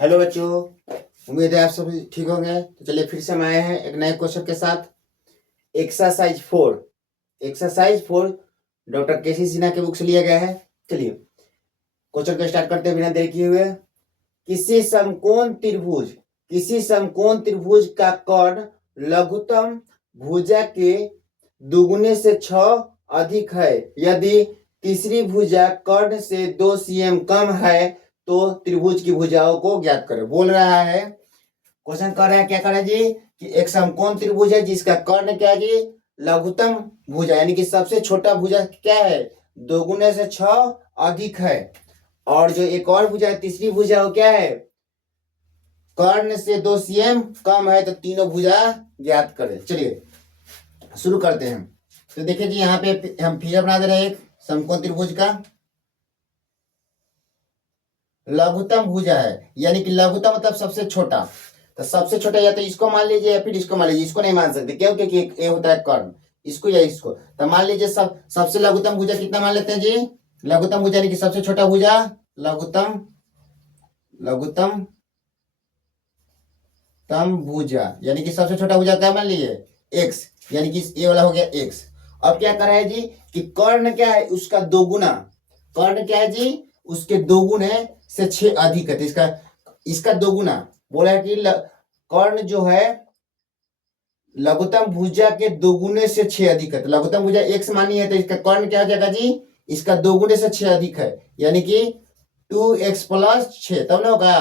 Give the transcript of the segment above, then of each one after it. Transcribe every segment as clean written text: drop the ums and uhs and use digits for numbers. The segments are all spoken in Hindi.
हेलो बच्चों, उम्मीद है आप सब ठीक होंगे। तो चलिए फिर से हम आए हैं एक नए क्वेश्चन के साथ। एक्सरसाइज 4 डॉक्टर केसी सिन्हा के बुक से लिया गया है। चलिए क्वेश्चन को स्टार्ट करते हैं बिना देर किए हुए। किसी समकोण त्रिभुज का कर्ण लघुत्तम भुजा के दुगुने से 6 अधिक है। यदि तीसरी भुजा कर्ण से 2 cm कम है तो त्रिभुज की भुजाओं को ज्ञात करें। बोल रहा है, क्वेश्चन कर रहा है क्या कर रहा है जी कि एक समकोण त्रिभुज है जिसका कर्ण क्या है जी, लघुत्तम भुजा यानी कि सबसे छोटा भुजा क्या है, 2 गुने से 6 अधिक है। और जो एक और भुजा है, तीसरी भुजा वो क्या है, कर्ण से 2 cm कम है। तो तीनों भुजा ज्ञात करें। चलिए शुरू करते हैं। तो देखिए जी, यहाँ पे हम फिगर बना दे रहे हैं एक समकोण त्रिभुज का। लघुत्तम भुजा है यानी कि लघुत्तम मतलब सबसे छोटा। तो सबसे छोटा या तो इसको मान लीजिए या फिर इसको मान लीजिए। इसको नहीं मान सकते क्यों, क्योंकि ये होता है कर्ण, इसको या इसको। तो मान लीजिए सबसे लघुत्तम भुजा कितना मान लेते हैं जी, लघुत्तम भुजा यानी कि सबसे छोटा भुजा, लघुत्तम भुजा यानी कि सबसे छोटा भुजा क्या मान लीजिए, एक्स, यानी कि ये वाला हो गया एक्स। अब क्या कर रहा है जी कि कर्ण क्या है, उसका दोगुना। कर्ण क्या है जी, उसके दोगुने से 6 अधिक है। तो इसका दोगुना बोला है कि कर्ण जो है लघुत्तम भुजा के दोगुने से 6 अधिक है। तो लघुत्तम भुजा एक्स मानी है तो इसका कर्ण क्या हो जाएगा जी, इसका दोगुने से 6 अधिक है यानी कि 2x + 6। तब ना होगा,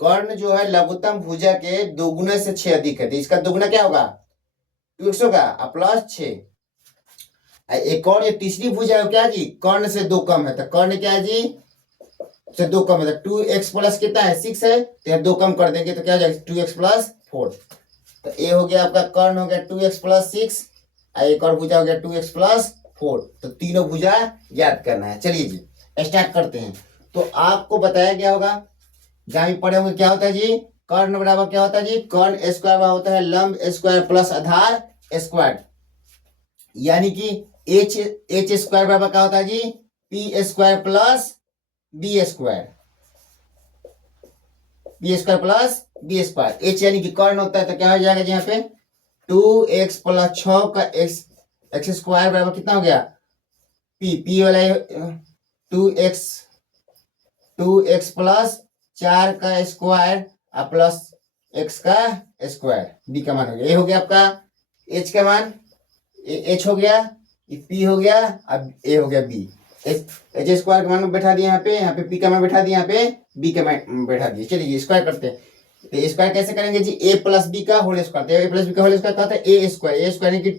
कर्ण जो है लघुत्तम भुजा के दोगुने से 6 अधिक है तो इसका दोगुना क्या होगा, 2x होगा प्लस 6। एक और ये तीसरी भुजा है क्या जी, कर्ण से 2 कम है। तो कर्ण क्या है जी, से 2 कम है। तो 2x प्लस कितना है, 6 है। तो 2 कम कर देंगे तो क्या हो जाएगा, 2x + 4। तो ये हो गया आपका कर्ण हो गया 2x + 6, एक और भुजा हो गया 2x + 4। तो तीनों भुजा याद करना है। चलिए जी स्टार्ट करते हैं। तो आपको बताया गया होगा, जहां भी पढ़े होंगे, क्या होता है जी, कर्ण बराबर क्या होता है जी, कर्ण स्क्वायर बराबर होता है लंब स्क्वायर प्लस आधार स्क्वायर। यानी कि एच स्क्वायर बराबर क्या होता है जी, P square plus B square, B square. H यानी कि कर्ण होता है तो क्या हो जाएगा जी, यहाँ पे 2x + 6 का एक्स स्क्वायर बराबर कितना हो गया, पी वाला 2x + 4 का स्क्वायर प्लस x का स्क्वायर, बी का मान हो गया। ये हो गया आपका h का मान, h हो गया, p हो गया, अब a हो गया b। एच स्क्वायर का मान बैठा दिया यहाँ पे p का मान बैठा दिया, यहाँ पे b का मान बैठा दिया। चलिए स्क्वायर करते हैं। तो स्क्वायर कैसे करेंगे जी, a + b का होल स्क्वायर। तो a + b का होल स्क्वायर कहता है a स्क्वायर यानी कि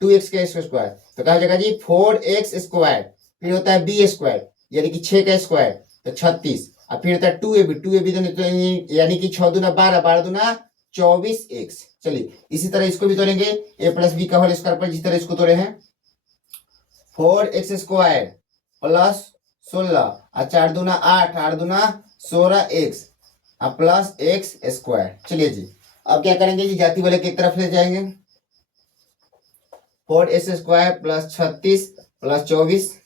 2x का स्क्वायर। तो क्या हो जाएगा जी 4x स्क्वायर, फिर होता है b स्क्वायर यानी कि 6 का स्क्वायर तो 36, और फिर होता है 2ab यानी कि 6 दूना 12, 12 दूना 24x। चलिए इसी तरह इसको भी तोड़ेंगे, a + b का होल स्क्वायर पर जिस तरह इसको तोड़े हैं, 4x स्क्वायर प्लस 16 और 4 दूना 8, 8 दूना 16x प्लस एक्स स्क्वायर। चलिए जी अब क्या करेंगे जी, जाति वाले की तरफ ले जाएंगे। 4x स्क्वायर प्लस 36 प्लस 24,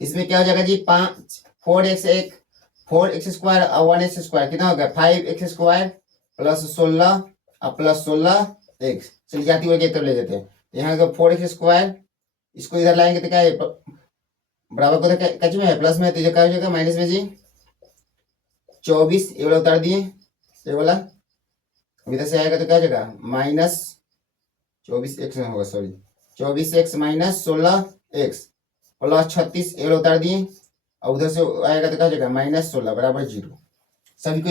इसमें क्या हो जाएगा जी 4x स्क्वायर और 1x स्क्वायर कितना होगा, 5x स्क्वायर प्लस 16 और प्लस 16x। चलिए जाति वाले की तरफ ले जाते हैं। यहाँ का 4x स्क्वायर, इसको इधर लाएंगे तो क्या है, बराबर को कच में है, प्लस में है, तो क्या हो जाएगा माइनस में जी 24। ये वाला उतार दिए, ये वाला इधर से आएगा तो क्या हो जाएगा माइनस 24x होगा, sorry 24x minus 16x plus 36, ये वाला उतार दिए, और उधर से आएगा तो क्या हो जाएगा -16 बराबर 0। सभी को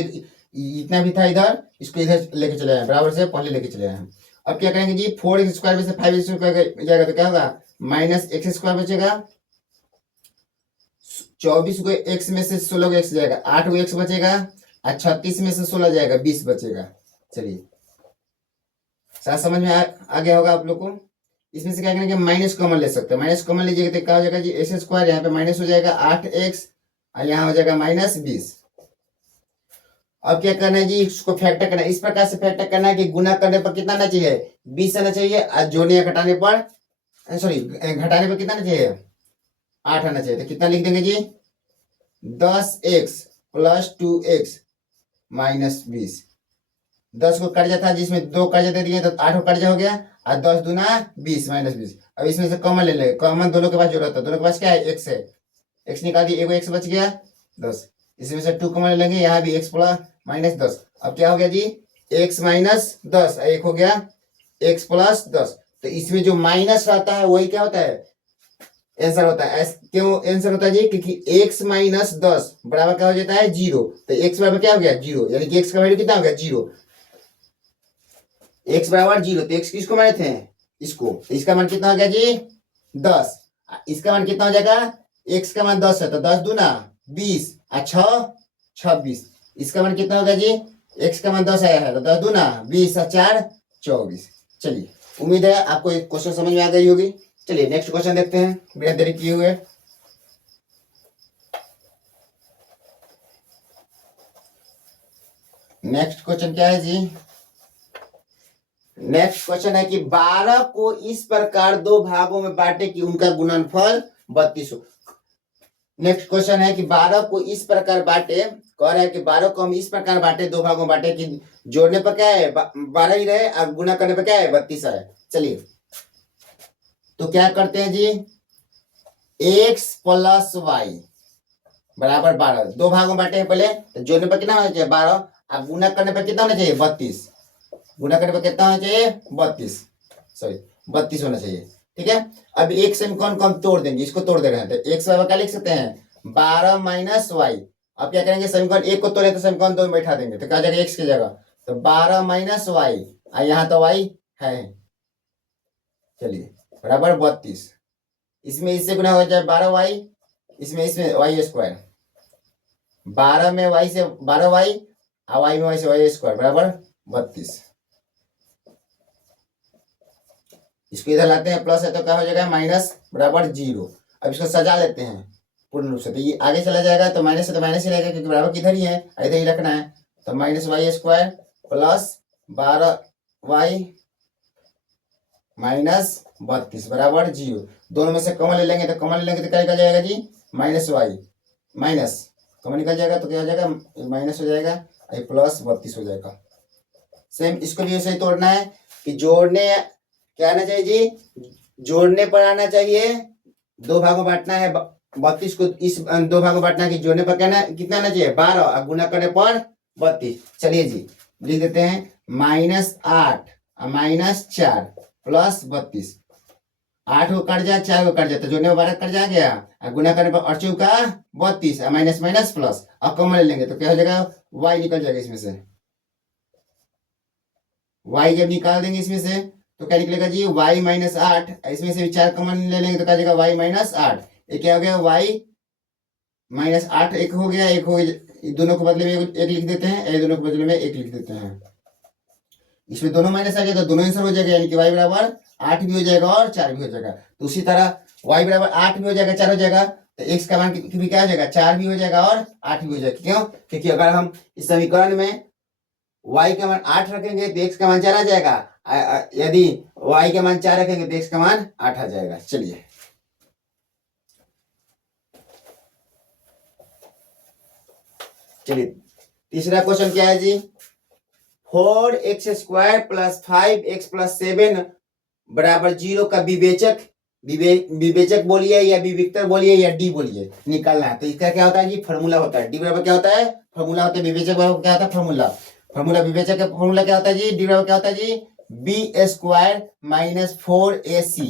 इतना भी था इधर, इसको इधर लेके चले आए, बराबर से पहले लेके चले आए हम। अब क्या करेंगे जी, 4x स्क्वायर में से 5x स्क्वायर जाएगा तो क्या होगा -x स्क्वायर बचेगा, 24 को x में से 16 को x जाएगा, 8 को x बचेगा, और 36 में से 16 जाएगा, 20 बचेगा। चलिए साथ समझ में आ गया होगा आप लोग को। इसमें से क्या करेंगे, माइनस कॉमन ले सकते हैं। माइनस कॉमन लीजिएगा तो क्या हो जाएगा जी, एक्स स्क्वायर यहाँ पे माइनस हो जाएगा 8x और यहाँ हो जाएगा -20। अब क्या करना है जी, इसको फैक्टर करना है। इस प्रकार से फैक्टर करना है कि गुना करने पर कितना आना चाहिए, 20 आना चाहिए, और जोड़ने या घटाने पर, सॉरी घटाने पर कितना आना चाहिए, 8 आना चाहिए। तो कितना लिख देंगे जी, 10x + 2x -20। 10 को कर्जा था जिसमें 2 कर्जा दे दिए तो 8 को कर्जा हो गया, और 10 दूना 20 -20। अब इसमें से कॉमन ले ले, कॉमन दोनों के पास जो रहता है, दोनों के पास क्या है, x है, x निकाल दिए, एगो x बच गया 10। इसमें से 2 कॉमन ले लेंगे, यहाँ भी x प्लस -10। अब क्या हो गया जी, x -10, एक हो गया x प्लस 10। तो इसमें जो माइनस रहता है वही क्या होता है, आंसर होता है। क्यों आंसर होता है जी, क्योंकि x -10 बराबर क्या हो जाता है, 0। तो x बराबर क्या हो गया, 0, यानी कि x का वैल्यू कितना हो गया, 0। x बराबर 0, तो x किसको माने थे, इसको, तो इसका मान कितना हो गया जी, 10। इसका मान कितना हो जाएगा, x का मान 10 है तो 10 दूना 20 और 6 26। इसका मान कितना होगा जी, x का मान 10 आया है तो 10 दूना 20 और 4 24। चलिए, उम्मीद है आपको एक क्वेश्चन समझ में आ गई होगी। चलिए नेक्स्ट क्वेश्चन देखते हैं बिना देरी किए हुए। नेक्स्ट क्वेश्चन क्या है जी, नेक्स्ट क्वेश्चन है कि 12 को इस प्रकार दो भागों में बांटे कि उनका गुणनफल 32 हो। नेक्स्ट क्वेश्चन है कि 12 को इस प्रकार बांटे, कह रहा है कि 12 को हम इस प्रकार बांटे, दो भागों में बांटे कि जोड़ने पर क्या है 12 ही रहे और गुना करने पर क्या है 32 है। चलिए तो क्या करते हैं जी, x प्लस वाई बराबर 12, दो भागों में बांटे हैं पहले, तो जोड़ने पर कितना होना चाहिए 12, और गुना करने पर कितना होना चाहिए 32। गुना करने पर कितना होना चाहिए 32, सॉरी 32 होना चाहिए। ठीक है, अब एक समीकरण को हम तोड़ देंगे, इसको तोड़ दे रहे हैं, तो x बराबर क्या लिख सकते हैं 12 माइनस वाई। अब क्या करेंगे, समीकरण एक को तोड़े तो समीकरण दो में बैठा देंगे, तो क्या जाएगा x की जगह, तो 12 माइनस वाई, और यहाँ तो y है, चलिए बराबर 32। इसमें इससे गुना हो जाए 12y, इसमें वाई स्क्वायर, 12 में y से 12y और y में y से y स्क्वायर बराबर 32। इसको इधर लाते हैं, प्लस है तो क्या हो जाएगा माइनस बराबर 0। अब इसको सजा लेते हैं पूर्ण रूप से, तो ये आगे चला जाएगा तो माइनस है तो माइनस ही रहेगा, क्योंकि बराबर किधर ही है, इधर ही रखना है। तो minus y square plus 12y minus 32 बराबर 0। दोनों में से कॉमन ले लेंगे, तो कॉमन ले लेंगे तो क्या निकल जाएगा जी, माइनस वाई माइनस कॉमन निकल जाएगा तो क्या हो जाएगा, माइनस हो जाएगा, प्लस 32 हो जाएगा। सेम इसको भी ऐसे ही तोड़ना है कि जोड़ने क्या आना चाहिए जी, जोड़ने पर आना चाहिए, दो भागों बांटना है 32 को, इस दो भागों बांटना है कि जोड़ने पर क्या कितना आना चाहिए 12, और गुना करने पर 32। चलिए जी लिख देते हैं -8 और -4 प्लस 32। 8 को कट जाए 4 को कट जाए तो जोड़ने में 12 कट जा गया, और गुना करने पर 8 का 32 और माइनस माइनस प्लस, और कॉमन ले लेंगे तो क्या हो जाएगा y निकल जाएगा इसमें से। y जब निकाल देंगे इसमें से तो क्या निकलेगा जी y -8, इसमें से 4 कॉमन ले लेंगे तो क्या जाएगा y -8। ये क्या हो गया y -8, एक हो गया, एक हो गया, दोनों को बदले में एक लिख देते हैं, ये दोनों को बदले में एक लिख देते हैं। इसमें दोनों माइनस आ गया तो दोनों आंसर हो जाएगा, यानी कि y बराबर 8 भी हो जाएगा और 4 भी हो जाएगा। तो उसी तरह y बराबर 8 भी हो जाएगा 4 हो जाएगा, तो x का मान भी क्या हो जाएगा 4 भी हो जाएगा और 8 भी हो जाएगा। क्यों, क्योंकि अगर हम इस समीकरण में y का मान 8 रखेंगे तो x का मान 4 आ जाएगा, यदि y का मान 4 रखेंगे तो x का मान 8 आ जाएगा। चलिए तीसरा क्वेश्चन क्या है जी, 4x² प्लस 5x प्लस 7 बराबर 0 का विवेचक बोलिए या विविक्तर बोलिए या डी बोलिए निकालना है। तो इसका क्या होता है जी, फॉर्मूला होता है, डी बराबर क्या होता है, फॉर्मूला होता है, विवेचक बराबर क्या होता है फॉर्मूला, विवेचक का फॉर्मूला क्या होता है जी, डी बराबर क्या होता है जी, b² - 4ac।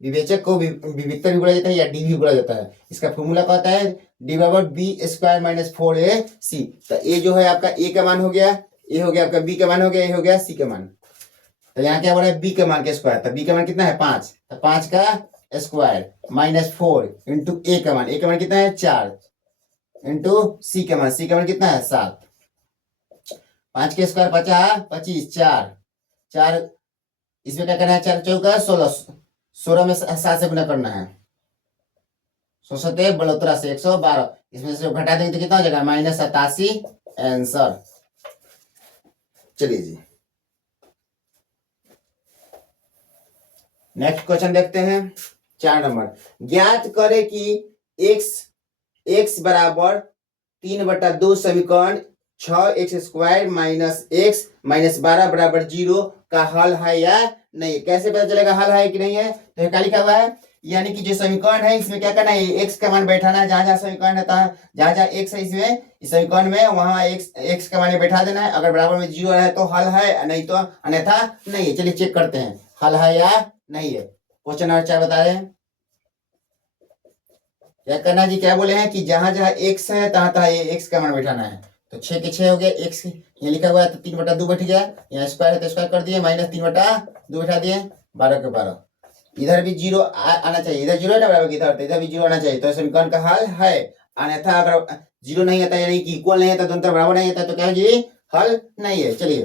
विवेचक को विविक्तर भी बोला जाता है या डी भी बोला जाता है। इसका फॉर्मूला क्या होता है, डी बराबर b² - 4ac। तो ये जो है आपका a का मान हो गया, ये हो गया आपका b का मान हो गया, ये हो गया c का मान। तो यहाँ क्या बोला है b के मान के स्क्वायर, तो b का मान कितना है 5, तो 5 का स्क्वायर -4 इंटू a का मान कितना है 4 इंटू c का मान कितना है 7। 5 के स्क्वायर 25 4 इसमें क्या करना है, 4 चौका 16 में 7 से गुना करना है, 16 बलोतरा से 112, इसमें से घटा देंगे तो कितना हो जाएगा -87 आंसर। चलिए जी नेक्स्ट क्वेश्चन देखते हैं 4 नंबर। ज्ञात करें कि x बराबर 3/2 समीकरण 6x² माइनस x माइनस 12 बराबर 0 का हल है या नहीं। कैसे पता चलेगा हल है कि नहीं है? तो क्या लिखा हुआ है, यानी कि जो समीकरण है इसमें क्या करना है, x का मान बैठाना है, जहां जहां समीकरण है जहां जहां x है इसमें इस समीकरण में वहां x का मान बैठा देना है। अगर बराबर में 0 है तो हल है, नहीं तो अन्यथा नहीं है। चलिए चेक करते हैं हल है या नहीं है। क्वेश्चन नंबर 4 बता रहे हैं क्या करना है जी। क्या बोले हैं कि जहां जहां x है तहां तहां ये x का मान बैठाना है। तो 6 के 6 हो गया, x यहाँ लिखा हुआ है तो 3/2 बैठ गया, यहाँ स्क्वायर है तो स्क्वायर कर दिए, माइनस 3/2 बैठा दिए, 12 के 12। इधर भी 0 आना चाहिए, इधर 0 है ना बराबर, इधर तो इधर भी 0 आना चाहिए। तो समीकरण का हल है। अन्यथा अगर 0 नहीं आता यानी कि इक्वल नहीं आता, दोनों तरफ बराबर नहीं आता, तो क्या है जी, हल नहीं है। चलिए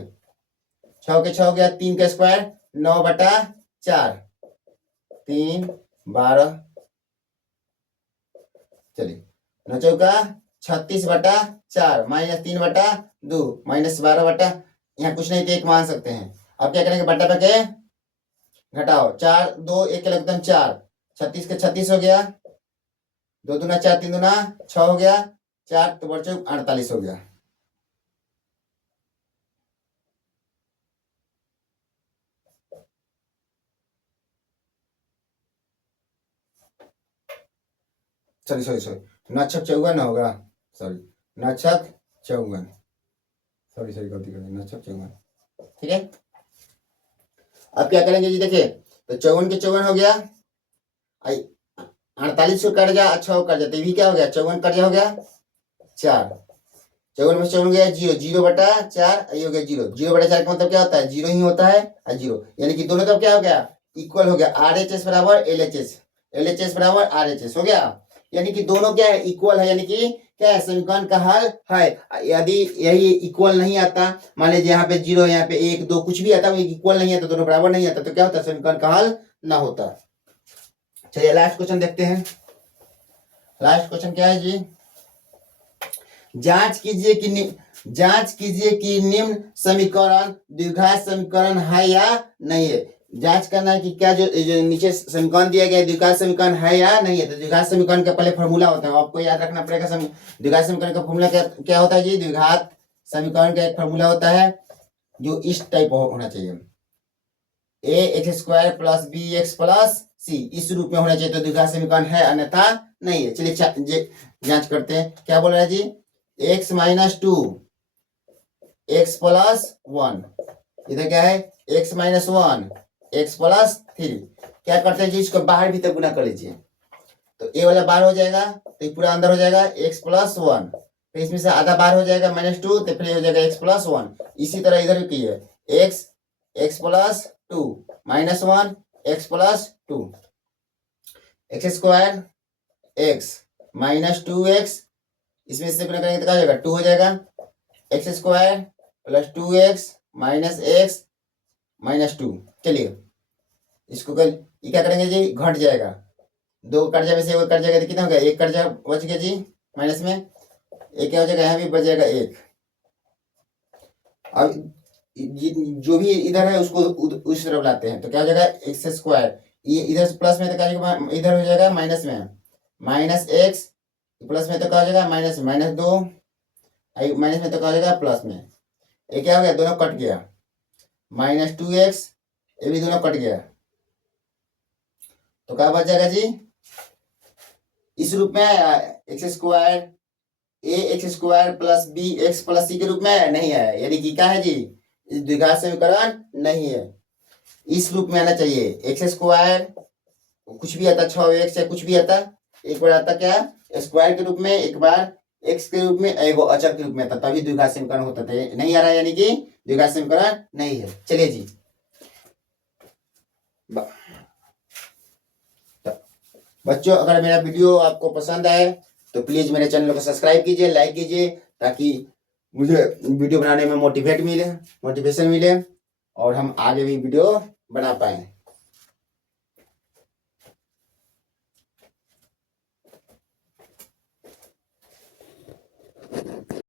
6 के 6 हो गया, 3 का स्क्वायर 9/4, 3 12, चलिए 9 चौका 36/4 माइनस 3/2 माइनस 12 यहाँ कुछ नहीं तो 1 मान सकते हैं। अब क्या करेंगे, बट्टा पे घटाओ, 4 2 1 के लगभग 4, 36 के 36 हो गया, 2 दूना 4 3 दूना 6 हो गया, 4 तो बड़ चौक 48 हो गया। सॉरी सॉरी सॉरी 9 छक 54 होगा, सॉरी 9 छक 54, सॉरी सॉरी गलती कर दी, 9 छक 54, ठीक है। अब क्या करेंगे जी, देखिए तो 54 के 54 हो गया, 48 को कट जा, अच्छा हो कट जाते, ये भी क्या हो गया, 54 कट जा हो गया 4, 54 में 54 गया 0, 0/4 ये हो गया 0, 0/4 का मतलब क्या होता है, 0 ही होता है और 0, यानी कि दोनों तरफ क्या हो गया, इक्वल हो गया। RHS बराबर LHS, LHS बराबर RHS हो गया, यानी कि दोनों क्या है, इक्वल है, यानी कि क्या है, समीकरण का हल है। यदि यही इक्वल नहीं आता, मान लीजिए यहाँ पे 0 यहाँ पे 1 2 कुछ भी आता, इक्वल नहीं आता, दोनों बराबर नहीं आता, तो क्या होता, समीकरण का हल ना होता। चलिए लास्ट क्वेश्चन देखते हैं। लास्ट क्वेश्चन क्या है जी, जांच कीजिए कि निम्न समीकरण द्विघात समीकरण है या नहीं है। जांच करना है कि क्या जो नीचे समीकरण दिया गया द्विघात समीकरण है या नहीं है। तो द्विघात समीकरण का पहले फॉर्मूला होता है, आपको याद रखना पड़ेगा। द्विघात समीकरण का फॉर्मूला क्या होता है जी, द्विघात समीकरण का एक फॉर्मूला होता है जो इस टाइप होना चाहिए, ax² + bx + c, इस रूप में होना चाहिए, तो द्विघात समीकरण है, अन्यथा नहीं है। चलिए जांच करते हैं, क्या बोल रहा है जी, x - 2 x + 1, इधर क्या है x - 1 x + 3। क्या करते हैं जी, इसको बाहर भीतर गुना कर लीजिए, तो a वाला बाहर हो जाएगा तो ये पूरा अंदर हो जाएगा x + 1, फिर इसमें से आधा बाहर हो जाएगा -2, तो फिर हो जाएगा x + 1। इसी तरह इधर भी कीजिए, x + 2 -1 x + 2, x² x - 2x, इसमें से गुना करेंगे तो क्या हो जाएगा, 2 हो जाएगा, x² + 2x - x - 2। चलिए इसको ये क्या करेंगे जी, घट जाएगा, 2 कट जाए से 1 कट जाएगा तो कितना हो गया, 1 कट जाए बच गया जी, माइनस में 1 क्या हो जाएगा, यहाँ भी बच जाएगा 1। अब जो भी इधर है उसको उस तरफ लाते हैं, तो क्या हो जाएगा, x², ये इधर से प्लस में तो क्या हो जाएगा, इधर हो जाएगा माइनस में, -x, प्लस में तो क्या हो जाएगा, -2, माइनस में तो क्या हो जाएगा, प्लस में, ये क्या हो गया, दोनों कट गया, -2x, ये भी दोनों कट गया, तो क्या बच जाएगा जी, इस रूप में x² ax² + bx + c के रूप में नहीं है, यानी कि क्या है जी, इस द्विघात समीकरण नहीं है, इस रूप में आना चाहिए। x² कुछ भी आता, 6x या कुछ भी आता, एक बार आता क्या, स्क्वायर के रूप में, एक बार x के रूप में, एक अचर के रूप में आता, तभी द्विघात समीकरण होता था। नहीं आ रहा है, यानी कि द्विघात समीकरण नहीं है। चलिए जी, बच्चों अगर मेरा वीडियो आपको पसंद आए तो प्लीज मेरे चैनल को सब्सक्राइब कीजिए, लाइक कीजिए, ताकि मुझे वीडियो बनाने में मोटिवेशन मिले और हम आगे भी वीडियो बना पाए।